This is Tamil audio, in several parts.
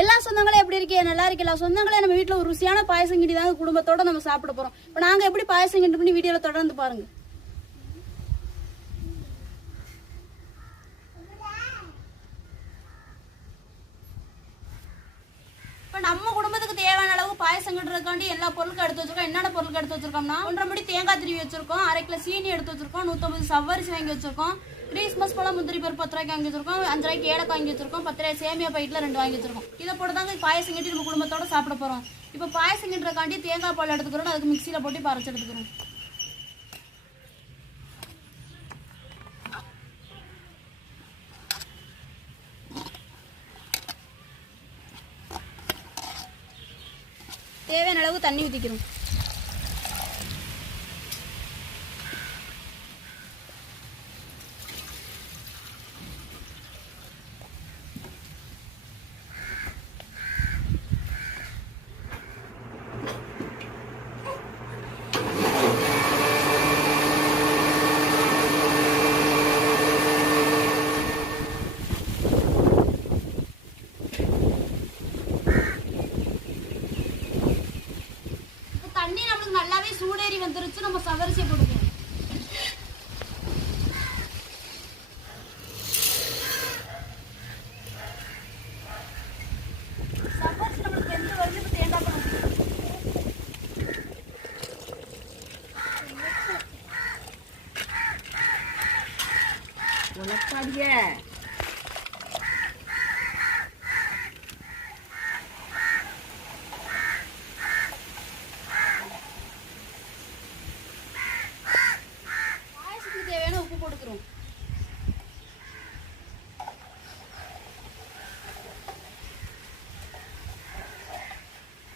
எல்லா சொந்தங்களும் எப்படி இருக்கே? நல்லா இருக்கல சொந்தங்களே நம்ம வீட்டில் ஒரு ருசியான பாயசம் கிண்டி தான் குடும்பத்தோட நம்ம சாப்பிட போறோம். இப்போ நாங்கள் எப்படி பாயசம் கிண்டு பண்ணி வீடியோவில் தொடர்ந்து பாருங்க. இப்போ நம்ம குடும்பத்துக்கு தேவையான அளவு பாயசம் கட்டுறதுக்காண்டி எல்லா பொருளுக்கும் எடுத்து வச்சிருக்கோம். என்னென்ன பொருளுக்கு எடுத்து வச்சிருக்கோம்னா ஒன்றரை மணி தேங்காய் திருவி வச்சிருக்கோம். அரை கிலோ சீனி எடுத்து வச்சிருக்கோம். நூற்றம்பது சவ்வரிசி வாங்கி வச்சிருக்கோம். கிறிஸ்மஸ் பழம் முந்திரி பருப்பு பத்து ரூபாய்க்கு வாங்கி வச்சிருக்கோம் அஞ்சு ரூபாய்க்கு ஏலக்காய் வாங்கி வச்சிருக்கோம் பத்து ரூபாய் சேமியா பைட்டில் ரெண்டு வாங்கி வச்சிருக்கோம் இதை போட்டு தாங்க பாயசம் கட்டி நம்ம குடும்பத்தோட சாப்பிட போகிறோம் இப்போ பாயசம் கிண்டுறதுக்காண்டி தேங்காய் பால் எடுத்துக்கிறோம் அதுக்கு மிக்சியில் போட்டு பறச்சு எடுத்துக்கிறோம். தேவையான அளவு தண்ணி ஊற்றிக்கிறோம் இப்போ தண்ணி நம்மளுக்கு நல்லாவே சூடேறி வந்துருச்சு நம்ம சவரிசியை போட்டுக்கணும் சவரிசி நம்மளுக்கு வெந்து வருது இப்போ தேங்காய் பால் ஊத்திக்கலாம். உனக்காடிய பாயசத்துக்கு தேவையான உப்பு போட்டுக்கிறோம்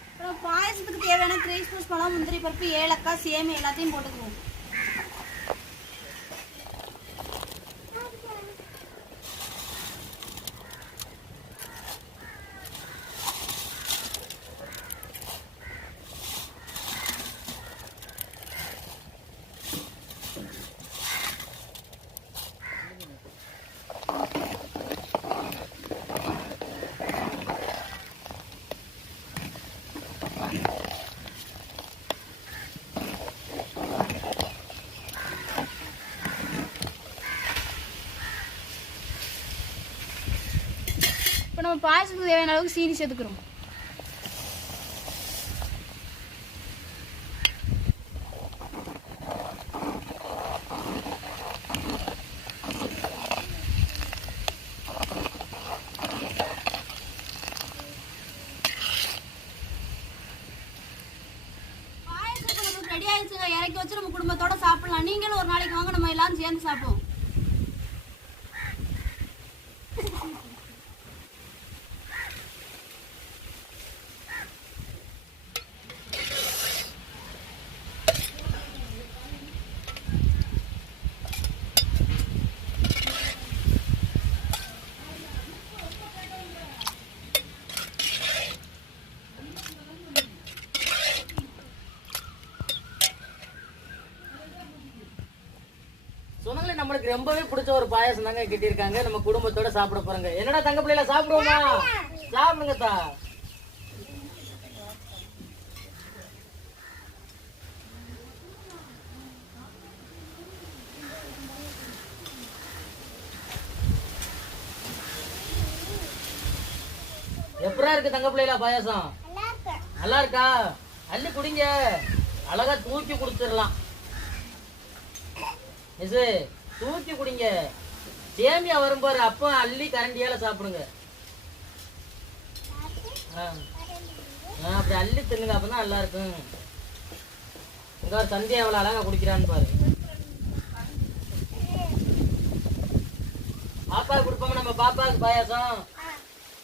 அப்புறம் பாயசத்துக்கு தேவையான கிரேஸ்மஸ் பழம் முந்திரி பருப்பு ஏலக்காய் சேமி எல்லாத்தையும் போட்டுக்குவோம். நம்ம பாயசத்துக்கு தேவையான அளவுக்கு சீனி சேர்த்துக்கிறோம். ரெடி ஆயிடுச்சுங்க. இறக்கி வச்சு நம்ம குடும்பத்தோட சாப்பிடலாம். நீங்களும் ஒரு நாளைக்கு வாங்க நம்ம எல்லாரும் சேர்ந்து சாப்பிடுவோம் சொன்னாங்களே நம்மளுக்கு ரொம்பவே பிடிச்ச ஒரு பாயாசம் தாங்க கிட்டிருக்காங்க நம்ம குடும்பத்தோட சாப்பிட போறோங்க. என்னடா தங்க பிள்ளைல சாப்பிடுவோமா? சாப்பிடுங்க தா. எப்படா இருக்கு தங்க பிள்ளைல பாயாசம்? நல்லா இருக்கா? அள்ளி குடிங்க. அழகா தூக்கி குடிச்சிடலாம். மிஸ் தூக்கி குடிங்க. சேமியா வரும் பாரு அப்ப அள்ளி கரண்டியால சாப்பிடுங்க. ஆ. ஆ, அப்படி அள்ளி தின்னுங்க அப்பதான் நல்லா இருக்கும் இங்க ஒரு சந்தியா எவ்வளவு அழகா குடிக்கிறான்னு பாரு. பாப்பாவுக்கு கொடுப்போமா நம்ம பாப்பாவுக்கு பாயாசம்?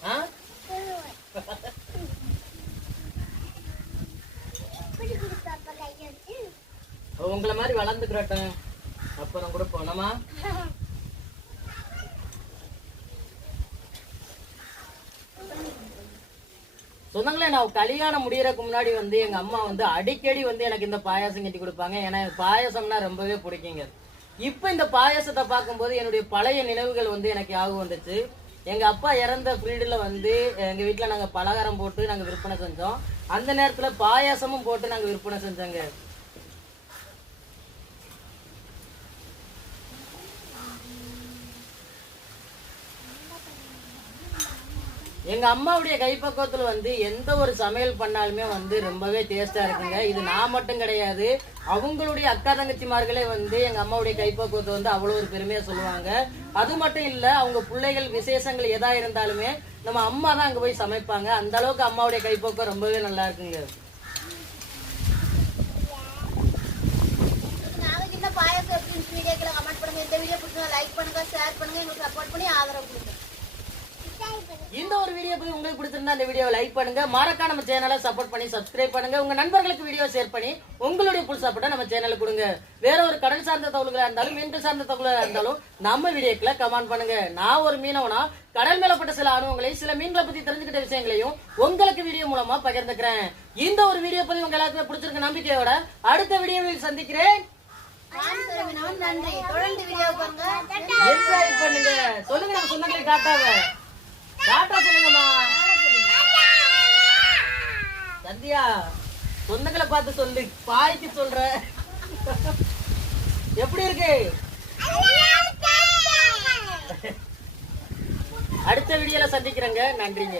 ஆ? உங்களை மாதிரி வளர்ந்துக்கிறட்டும் அப்புறம் கூட நம்ம சொன்னாங்களே நான் கல்யாணம் முடியறதுக்கு முன்னாடி வந்து எங்க அம்மா வந்து அடிக்கடி வந்து எனக்கு இந்த பாயாசம் கட்டி கொடுப்பாங்க. ஏன்னா எனக்கு பாயாசம்னா ரொம்பவே பிடிக்குங்க. இப்ப இந்த பாயாசத்தை பார்க்கும்போது என்னுடைய பழைய நினைவுகள் வந்து எனக்கு ஞாபகம் வந்துச்சு. எங்க அப்பா இறந்த பீரியட்ல வந்து எங்க வீட்டுல நாங்க பலகாரம் போட்டு நாங்க விற்பனை செஞ்சோம். அந்த நேரத்துல பாயாசமும் போட்டு நாங்க விற்பனை செஞ்சோங்க. எங்க அம்மாவுடைய கைப்பக்குவத்துல வந்து எந்த ஒரு சமையல் பண்ணாலுமே வந்து ரொம்பவே டேஸ்டா இருக்குங்க. இது நான் மட்டும் கிடையாது. அவங்களுடைய அக்கா தங்கச்சிமார்களே வந்து எங்க அம்மாவுடைய கைப்பக்குவத்தை வந்து அவ்வளவு ஒரு பெருமையா சொல்லுவாங்க. அது மட்டும் இல்ல அவங்க பிள்ளைகள் விசேஷங்கள் எதா இருந்தாலுமே நம்ம அம்மா தான் அங்க போய் சமைப்பாங்க. அந்த அளவுக்கு அம்மாவுடைய கைப்பக்குவம் ரொம்பவே நல்லா இருக்குங்க. நாளைக்கு இந்த பாயாசம் எப்படின்னு வீடியோக்களை கமெண்ட் பண்ணுங்க. இந்த வீடியோ பிடிச்சா லைக் பண்ணுங்க ஷேர் பண்ணுங்க. எங்களுக்கு சப்போர்ட் பண்ணி ஆதரவு கொடுங்க. இந்த ஒரு வீடியோ பத்தி உங்களுக்கு பிடிச்சிருந்தா இந்த வீடியோவை லைக் பண்ணுங்க. மறக்காம நம்ம சேனலை சப்போர்ட் பண்ணி சப்ஸ்கிரைப் பண்ணுங்க. உங்க நண்பர்களுக்கு வீடியோ ஷேர் பண்ணி உங்களுடைய புல் சப்போர்ட்டை நம்ம சேனலுக்கு கொடுங்க. வேற ஒரு கடல் சார்ந்த தகவல்களா இருந்தாலும் மீன்கள் சார்ந்த தகவலா இருந்தாலும் நம்ம வீடியோக்குள்ள கமெண்ட் பண்ணுங்க. நான் ஒரு மீனவனா கடல் மேலப்பட்ட சில அனுபவங்களை சில மீன்களை பத்தி தெரிஞ்சுக்கிட்ட விஷயங்களையும் உங்களுக்கு வீடியோ மூலமா பகிர்ந்துக்கிறேன். இந்த ஒரு வீடியோ பத்தி உங்க எல்லாருக்குமே பிடிச்சிருக்க நம்பிக்கையோட அடுத்த வீடியோவில் சந்திக்கிறேன். நான் நன்றி. தொடர்ந்து வீடியோ பண்ணுங்க. சொல்லுங்க நம்ம சொந்தங்களை காட்டாவ காட்டா சொல்லுங்கம்மா. சந்தியா சொந்தங்களை பார்த்து சொல்லு. பாய்க்கு சொல்ற. எப்படி இருக்கு? அடுத்த வீடியோல சந்திக்கிறேங்க. நன்றிங்க.